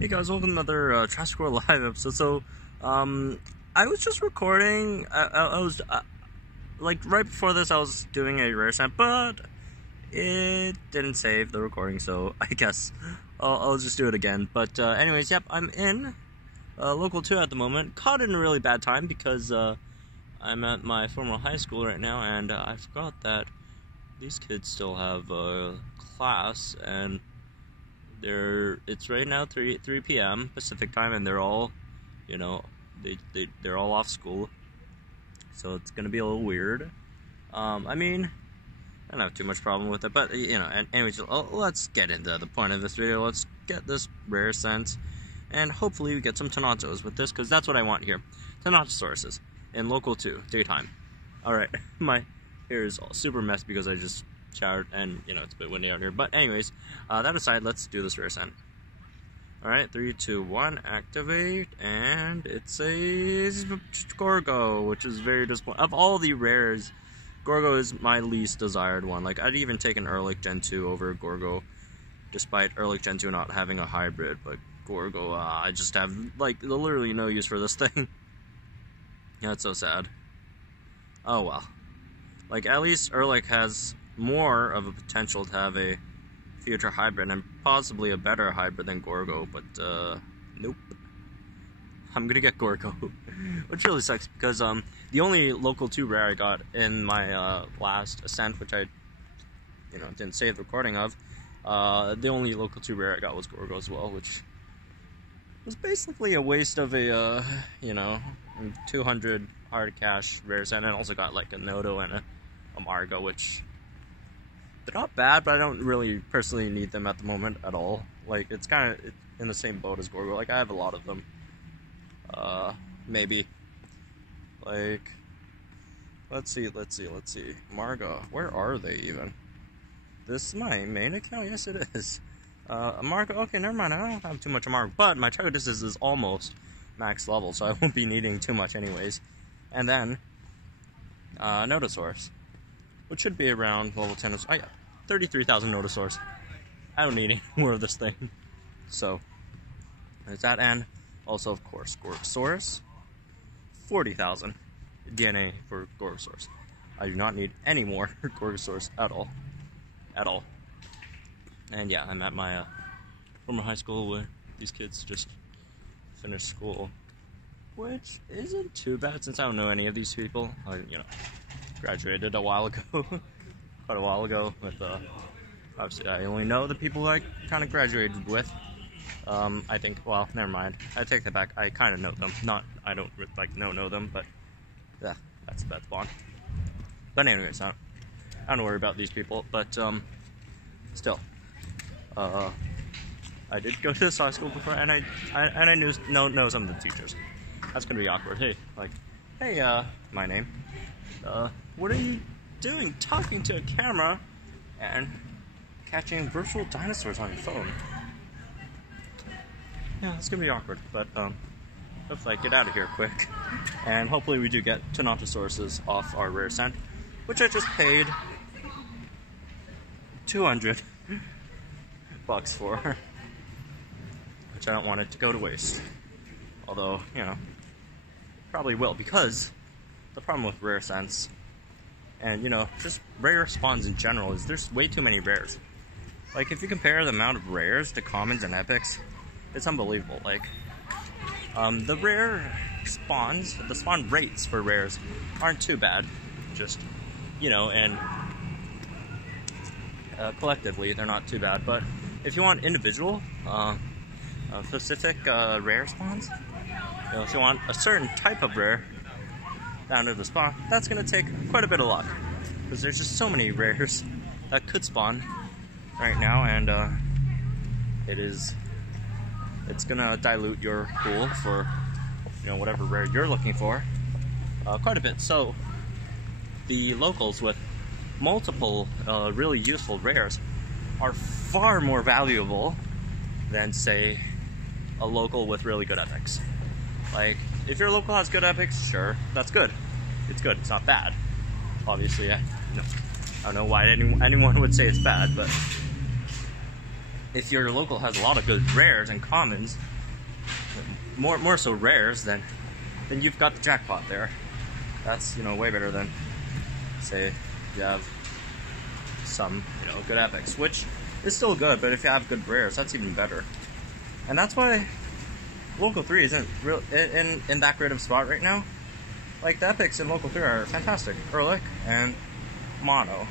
Hey guys, welcome to another Jurassic World Alive episode. So, I was just recording. I was like right before this, I was doing a rare scent, but it didn't save the recording. So I guess I'll just do it again. But anyways, yep, I'm in local 2 at the moment. Caught in a really bad time because I'm at my former high school right now, and I forgot that these kids still have class and. It's right now 3 p.m. Pacific time, and they're all, you know, they're all off school, so it's gonna be a little weird. I mean, I don't have too much problem with it, but you know, and anyways, let's get into the point of this video. Let's get this rare scent, and hopefully we get some Tenontos with this, because that's what I want here. Tenontosaurus in local 2 daytime. All right, my hair is all super messy because I just showered, and you know it's a bit windy out here. But anyways, that aside, let's do this rare scent. All right, 3, 2, 1, activate, and it's a Gorgo, which is very disappointing. Of all the rares, Gorgo is my least desired one. Like, I'd even take an Ehrlich Gen 2 over Gorgo, despite Ehrlich Gen 2 not having a hybrid. But Gorgo, I just have like literally no use for this thing. Yeah, it's so sad. Oh well. Like, at least Ehrlich has more of a potential to have a future hybrid, and possibly a better hybrid than Gorgo, but nope. I'm gonna get Gorgo, which really sucks because the only local 2 rare I got in my last ascent, which I didn't save the recording of, the only local 2 rare I got was Gorgo as well, which was basically a waste of a 200 hard cash rare ascent, and also got like a Nodo and a Margo, which they're not bad, but I don't really personally need them at the moment at all. Like, it's kind of in the same boat as Gorgo. Like, I have a lot of them. Maybe. Like, let's see. Margo, where are they even? This is my main account? Yes, it is. Margo, okay, never mind. I don't have too much of Margo, but my Triodiscus is almost max level, so I won't be needing too much anyways. And then, Notosaurus, which should be around level 10. I got 33,000 Notosaurus. I don't need any more of this thing. So, there's that, and also, of course, Gorgosaurus. 40,000 DNA for Gorgosaurus. I do not need any more Gorgosaurus at all. At all. And yeah, I'm at my former high school where these kids just finished school, which isn't too bad since I don't know any of these people. I, graduated a while ago, quite a while ago, but obviously I only know the people I kind of graduated with. I think, well, never mind, I take that back, I kind of know them, I don't like know them, but yeah, that's Bond. But anyways, I don't worry about these people, but still, I did go to this high school before, and I know some of the teachers. That's gonna be awkward. Hey, my name. What are you doing talking to a camera and catching virtual dinosaurs on your phone? Yeah, it's gonna be awkward, but hopefully I get out of here quick. And hopefully we do get Tenontosaurus off our rare scent, which I just paid 200 bucks for, which I don't want it to go to waste. Although, probably will, because the problem with rare scents, and just rare spawns in general, is there's way too many rares. Like, if you compare the amount of rares to commons and epics, it's unbelievable. Like, the rare spawns, the spawn rates for rares aren't too bad, just, and collectively they're not too bad. But if you want individual, specific rare spawns, if you want a certain type of rare down to the spawn, that's going to take quite a bit of luck, because there's just so many rares that could spawn right now, and it's going to dilute your pool for whatever rare you're looking for quite a bit. So the locals with multiple really useful rares are far more valuable than, say, a local with really good epics. Like, if your local has good epics, sure, that's good. It's good. It's not bad. Obviously, I don't know why anyone would say it's bad, but if your local has a lot of good rares and commons, more so rares, then you've got the jackpot there. That's, you know, way better than, say, you have some, you know, good epics, which is still good, but if you have good rares, that's even better. And that's why Local 3 isn't real in that great of a spot right now. Like, the epics in Local 3 are fantastic. Erlich and Mono.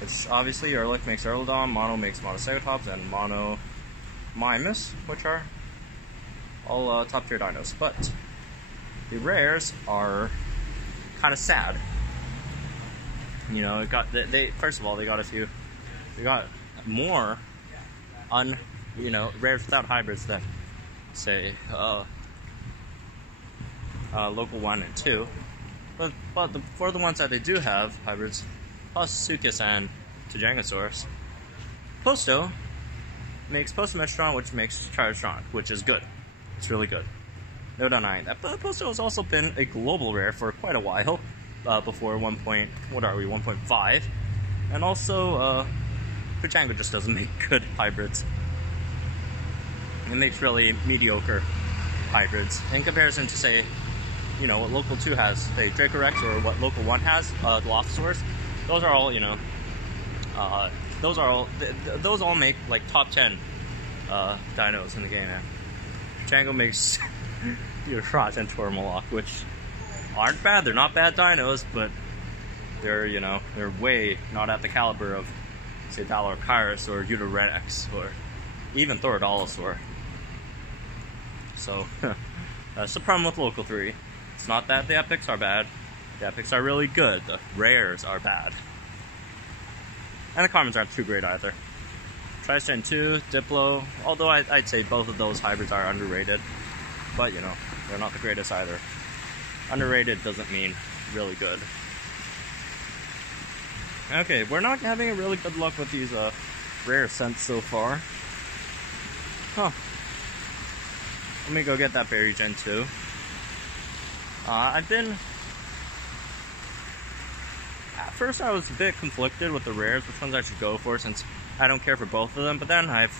Which, obviously, Erlich makes Erlodon, Mono makes Monoceratops, and Mono Mimus, which are all top tier dinos. But the rares are kind of sad. You know, it got they first of all they got more rares without hybrids than, say, Local 1 and 2. But for the ones that they do have hybrids, plus Sucus and Tanycolagreus, Posto makes Postometron, which makes Triceratops, which is good. It's really good. No denying that. But Posto has also been a global rare for quite a while, before 1.5, and also Pachango just doesn't make good hybrids. It makes really mediocre hybrids in comparison to, say, you know, what Local 2 has, say Dracorex, or what Local 1 has, Dilophosaurus. Those are all, you know, those all make like top 10 dinos in the game. And Pachango makes Eurot and Tormalock, which aren't bad. They're not bad dinos, but they're, you know, they're way not at the caliber of, say, Dilophosaurus or Utarex or even Thorodolosaur. So that's the problem with Local 3. It's not that the epics are bad. The epics are really good. The rares are bad. And the commons aren't too great either. Tri-Gen 2, Diplo, although I'd say both of those hybrids are underrated. But, you know, they're not the greatest either. Underrated doesn't mean really good. Okay, we're not having a really good luck with these rare scents so far. Huh. Let me go get that Berry Gen 2. At first I was a bit conflicted with the rares, which ones I should go for, since I don't care for both of them, but then I've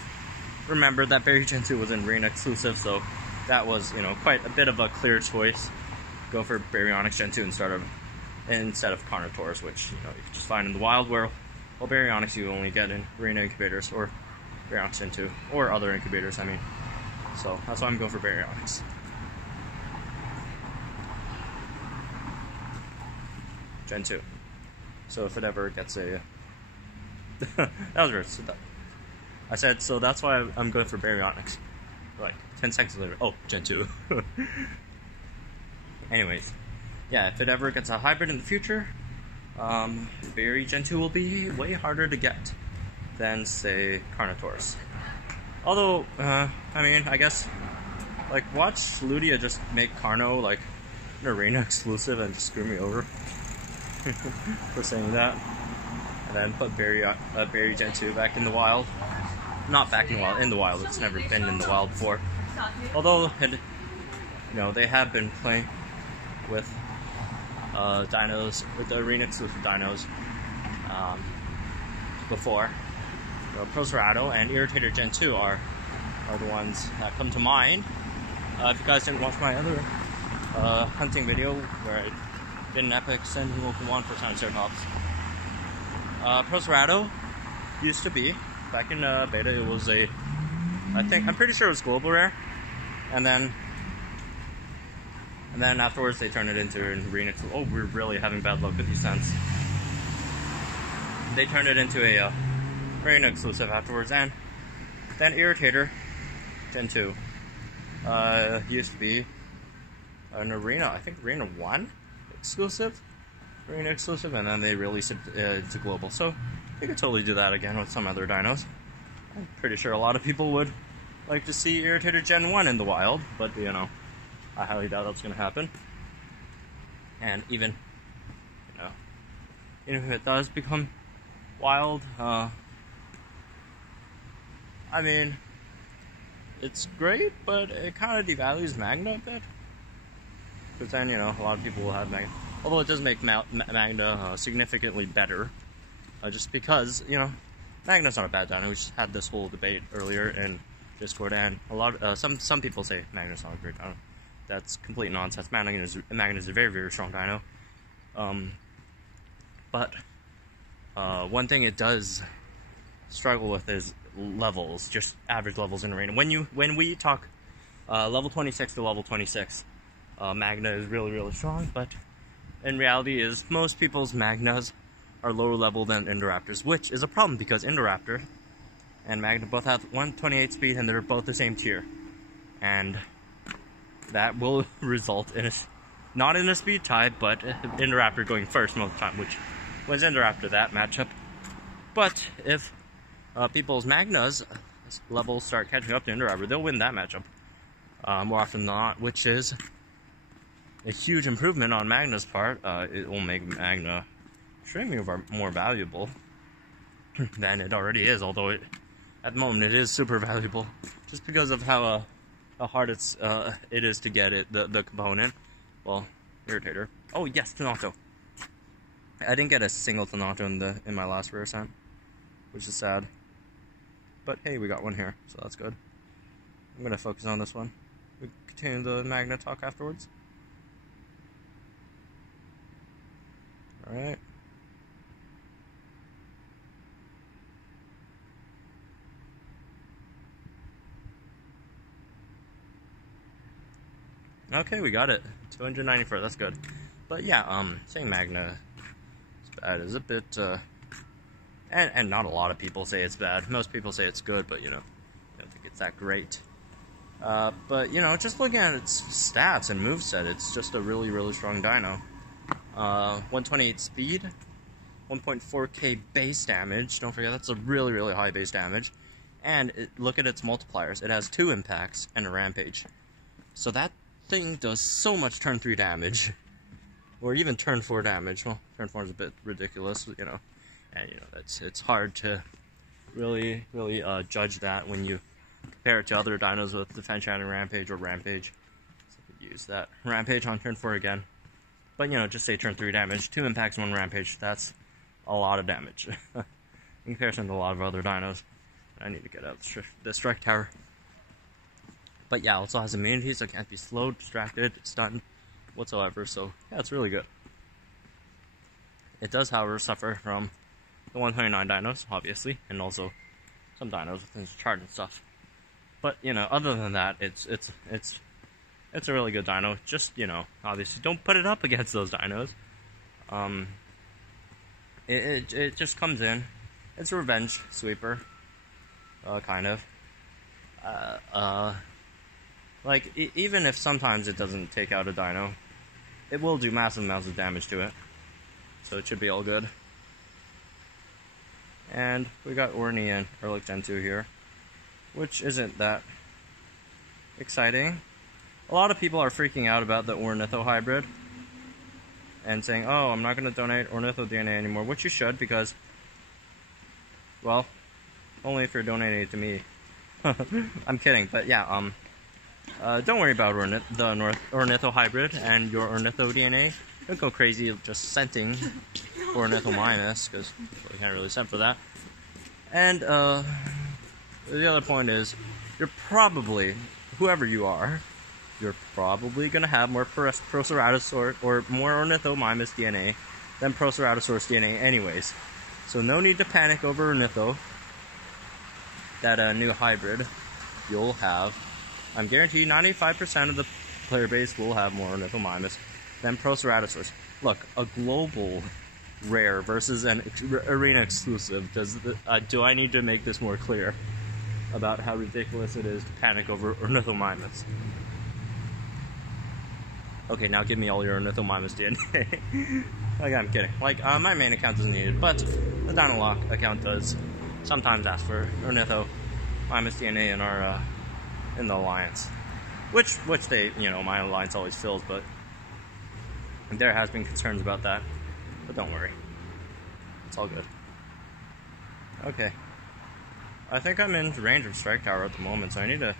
remembered that Berry Gen 2 was in Arena exclusive, so that was, you know, quite a bit of a clear choice. Go for Baryonyx Gen 2 instead of Carnotaurus, which, you know, you can just find in the wild, where, well, Baryonyx you only get in Arena incubators, or Baryonyx Gen 2, or other incubators, I mean. So that's why I'm going for Baryonyx. Gen 2. So if it ever gets a... that was weird. I said, so that's why I'm going for Baryonyx. Like, 10 seconds later. Oh, Gen 2. Anyways. Yeah, if it ever gets a hybrid in the future, Berry Gen 2 will be way harder to get than, say, Carnotaurus. Although, I mean, I guess, like, watch Ludia just make Carno, like, an Arena exclusive and just screw me over for saying that. And then put Berry Gen 2 back in the wild. Not back in the wild, it's never been in the wild before. Although, you know, they have been playing with dinos, with the Arena exclusive dinos, before. Procerado and Irritator Gen 2 are the ones that come to mind. If you guys didn't watch my other hunting video where I did an epic sending Local 1 for Triceratops, Procerado used to be, back in beta, it was I'm pretty sure it was global rare, and then afterwards they turned it into an Arena. Oh, we're really having bad luck with these scents. They turned it into a Arena exclusive afterwards, and then Irritator Gen 2 used to be an Arena, I think Arena 1 exclusive, Arena exclusive, and then they released it to global. So they could totally do that again with some other dinos. I'm pretty sure a lot of people would like to see Irritator Gen 1 in the wild, but, you know, I highly doubt that's going to happen. And even if it does become wild, I mean, it's great, but it kind of devalues Magna a bit. Because then, you know, a lot of people will have Magna. Although it does make Magna significantly better. Just because, you know, Magna's not a bad dino. We just had this whole debate earlier in Discord, and a lot of, some people say Magna's not a great dino. That's complete nonsense. Magna is a very, very strong dino. But one thing it does struggle with is levels, just average levels in arena. When we talk level 26 to level 26, Magna is really, really strong, but in reality is most people's Magnas are lower level than Indoraptors, which is a problem because Indoraptor and Magna both have 128 speed and they're both the same tier. And that will result in not in a speed tie, but Indoraptor going first most of the time, which wins Indoraptor that matchup. But if people's Magnas levels start catching up to Indoraptor, they'll win that matchup more often than not, which is a huge improvement on Magna's part. It will make Magna extremely more valuable than it already is, although at the moment it is super valuable, just because of how hard it is to get the component. Well, Irritator. Oh yes, Tenonto. I didn't get a single Tenonto in my last rare set, which is sad. But hey, we got one here, so that's good. I'm gonna focus on this one. We continue the Magna talk afterwards. Alright. Okay, we got it. 294, that's good. But yeah, saying Magna is bad is a bit, and not a lot of people say it's bad. Most people say it's good, but, you know, I don't think it's that great. But, you know, just looking at its stats and moveset, it's just a really, really strong dino. 128 speed, 1.4k base damage. Don't forget, that's a really, really high base damage. And look at its multipliers. It has 2 impacts and a rampage. So that thing does so much turn 3 damage. Or even turn 4 damage. Well, turn 4 is a bit ridiculous, you know. And, you know, it's hard to really judge that when you compare it to other dinos with Defense Shining Rampage or Rampage. So I could use that. Rampage on turn 4 again. But, you know, just say turn 3 damage. 2 impacts, 1 rampage. That's a lot of damage. In comparison to a lot of other dinos. I need to get out the strike tower. But yeah, also has immunity, so it can't be slowed, distracted, stunned, whatsoever. So, yeah, it's really good. It does, however, suffer from the 129 dinos, obviously, and also some dinos within its chart and stuff. But, you know, other than that, it's a really good dino. Just, you know, obviously don't put it up against those dinos. It just comes in. It's a revenge sweeper. Kind of. Like, even if sometimes it doesn't take out a dino, it will do massive amounts of damage to it. So it should be all good. And we got Orny and Erlich Gen 2 here, which isn't that exciting. A lot of people are freaking out about the Ornitho hybrid and saying, oh, I'm not going to donate Ornitho DNA anymore, which you should, because, well, only if you're donating it to me. I'm kidding, but yeah, don't worry about the Ornitho hybrid and your Ornitho DNA. Don't go crazy just scenting Ornitho minus, because you can't really scent for that. And the other point is, you're probably, whoever you are, you're probably going to have more Proceratosaurus or more Ornithomimus DNA than Proceratosaurus DNA anyways. So no need to panic over Ornitho. That new hybrid you'll have, I'm guaranteed 95% of the player base will have more Ornithomimus than Proceratosaurus. Look, a global rare versus an arena exclusive. Do I need to make this more clear about how ridiculous it is to panic over Ornithomimus? Okay, now give me all your Ornithomimus DNA. Like, I'm kidding. Like, my main account isn't needed, but the Dynalock account does sometimes ask for Ornithomimus DNA in our in the alliance, which they, you know, my alliance always fills, but there has been concerns about that. But don't worry, it's all good. Okay, I think I'm in range of Strike Tower at the moment, so I need to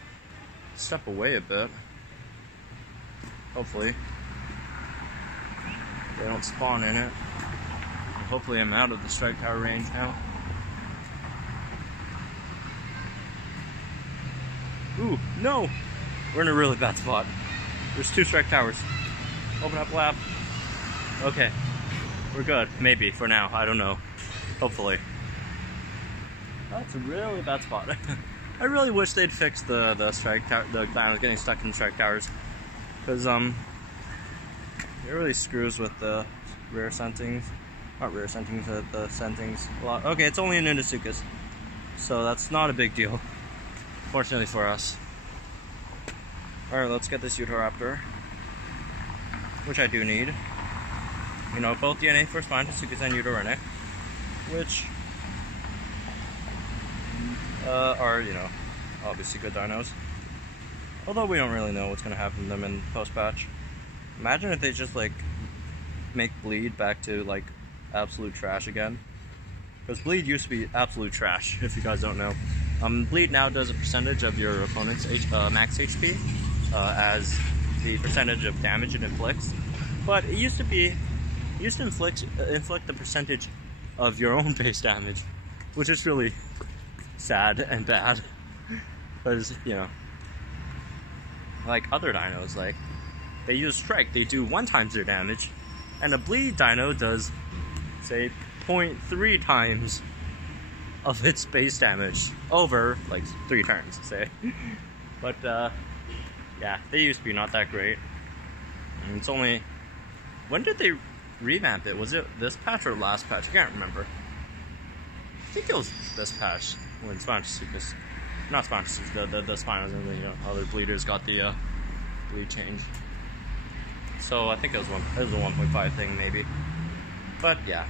step away a bit. Hopefully they don't spawn in it. Hopefully I'm out of the Strike Tower range now. Ooh, no! We're in a really bad spot. There's 2 strike towers. Open up lab. Okay. We're good. Maybe, for now. I don't know. Hopefully. That's a really bad spot. I really wish they'd fix the strike tower, the dinos getting stuck in strike towers. Because, it really screws with the rear sentings. Not rear sentings, the sentings a lot. Okay, it's only a Nunosuchus. So that's not a big deal. Fortunately for us. Alright, let's get this Utahraptor. Which I do need. You know, both DNA for Tenontosaurus and Utahraptor. Which are, you know, obviously good dinos. Although we don't really know what's going to happen to them in post-patch. Imagine if they just, like, make Bleed back to, like, absolute trash again. Because Bleed used to be absolute trash, if you guys don't know. Bleed now does a percentage of your opponent's max HP as the percentage of damage it inflicts. But it used to inflict the percentage of your own base damage, which is really sad and bad. Because, you know, like other dinos, like, they use Strike, they do 1 times their damage, and a Bleed dino does, say, 0.3 times of its base damage over, like, 3 turns, say. But, yeah, they used to be not that great. And it's only... When did they revamp it? Was it this patch or last patch? I can't remember. I think it was this patch when Tenontosaurus, not Tenontosaurus, the Spinos and the, you know, other bleeders got the bleed change. So I think it was a 1.5 thing maybe. But yeah.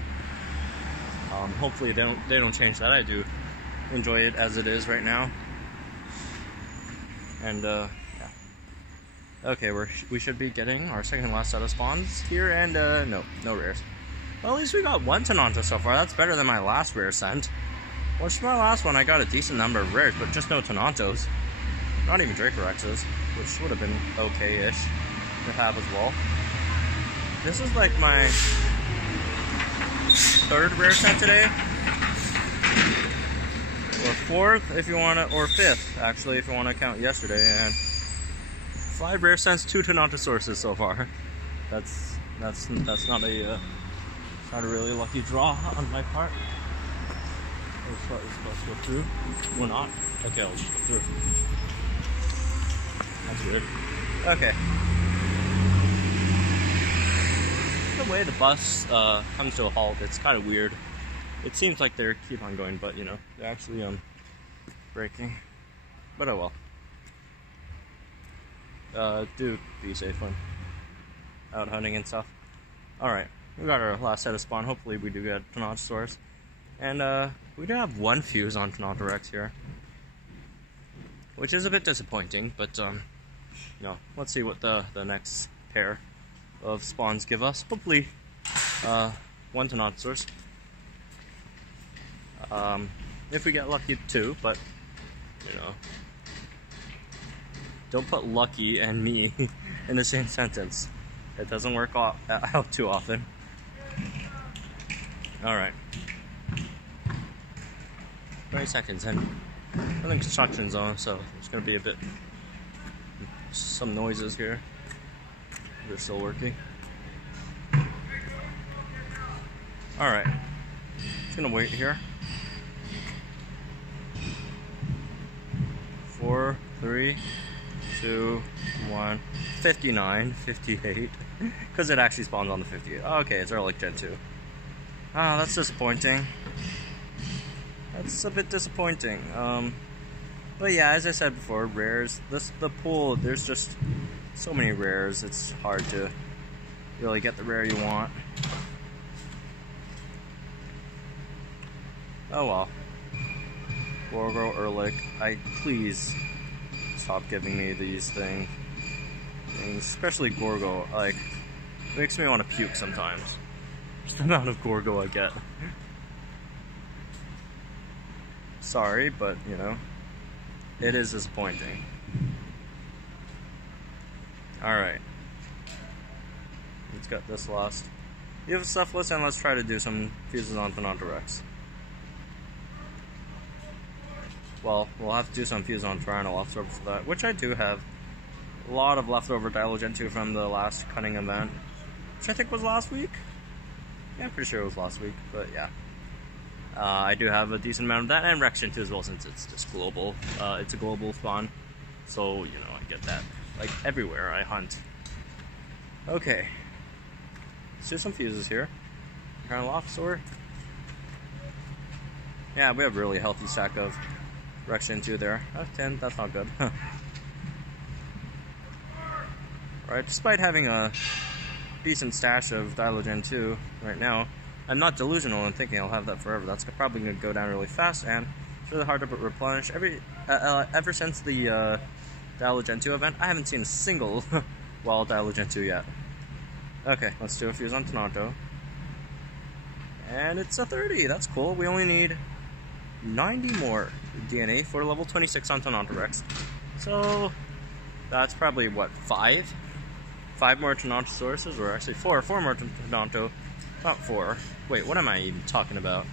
Hopefully they don't change that. I do enjoy it as it is right now. And yeah. Okay, we should be getting our second last set of spawns here, and no rares. Well, at least we got 1 Tenonto so far. That's better than my last rare sent. Which for my last one I got a decent number of rares, but just no Tenontos. Not even Dracorexes, which would have been okay-ish to have as well. This is like my 3rd rare set today, or 4th if you want to, or 5th actually if you want to count yesterday, and 5 rare sets, 2 Tenontosaurus so far. That's not a really lucky draw on my part. Let's go through. Or not. Okay, I'll just go through. That's weird. Okay. The way the bus comes to a halt, it's kind of weird. It seems like they keep on going, but you know, they're actually braking. But oh well. Do be safe when out hunting and stuff. Alright, we got our last set of spawn. Hopefully we do get Tenontosaurus. And we do have 1 fuse on Tenontorex here, which is a bit disappointing, but you know, let's see what the next pair of spawns give us. Hopefully 1 Tenontosaurus. If we get lucky 2, but you know, don't put lucky and me in the same sentence. It doesn't work out too often. Alright. 20 seconds in. I'm in construction zone, so there's gonna be some noises here. They're still working. Alright. Just gonna wait here. 4, 3, 2, 1. 59, 58. Because it actually spawns on the 58. Okay, it's Relic Gen 2. Ah, that's disappointing. That's a bit disappointing. But yeah, as I said before, rares. The pool, there's just so many rares. It's hard to really get the rare you want. Oh well. Gorgo, Erlich, please stop giving me these things. Especially Gorgo, like, it makes me want to puke sometimes. Just the amount of Gorgo I get. Sorry, but, you know, it is disappointing. Alright. Let's get this lost. You have stuff list, and let's try to do some fuses on Tenontorex. well, we'll have to do some fuse on Tyrannosaurus for that, which I do have. A lot of leftover Dialogen 2 from the last cutting event, which I think was last week. Yeah, I'm pretty sure it was last week, but yeah. I do have a decent amount of that, and Rection 2 as well, since it's just global. It's a global spawn, so, you know, I get that. Like, everywhere I hunt. Okay. Let's do some fuses here. Tyrannosaurus. Yeah, we have a really healthy stack of Rection 2 there. 10, that's not good. Right, despite having a decent stash of Dialogen 2 right now, I'm not delusional in thinking I'll have that forever. That's probably going to go down really fast, and it's really hard to replenish. Ever since the Dialogen 2 event, I haven't seen a single wild Dialogen 2 yet. Okay, let's do a fuse on Tenonto. And it's a 30, that's cool. We only need 90 more DNA for level 26 on Tenontorex. So, that's probably, what, 5? 5 more Tenontosauruses, or actually 4 more Tenonto. Not 4. Wait, what am I even talking about?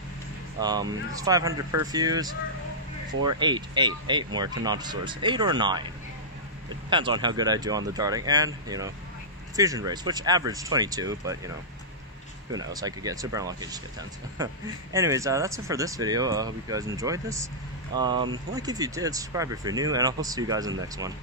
It's 500 per fuse for 8 more Tenontosaurus. 8 or 9. It depends on how good I do on the darting and, you know, fusion rates, which average 22, but, you know, who knows, I could get super unlucky, just get 10s. Anyways, that's it for this video. I hope you guys enjoyed this. Like if you did, subscribe if you're new, and I'll see you guys in the next one.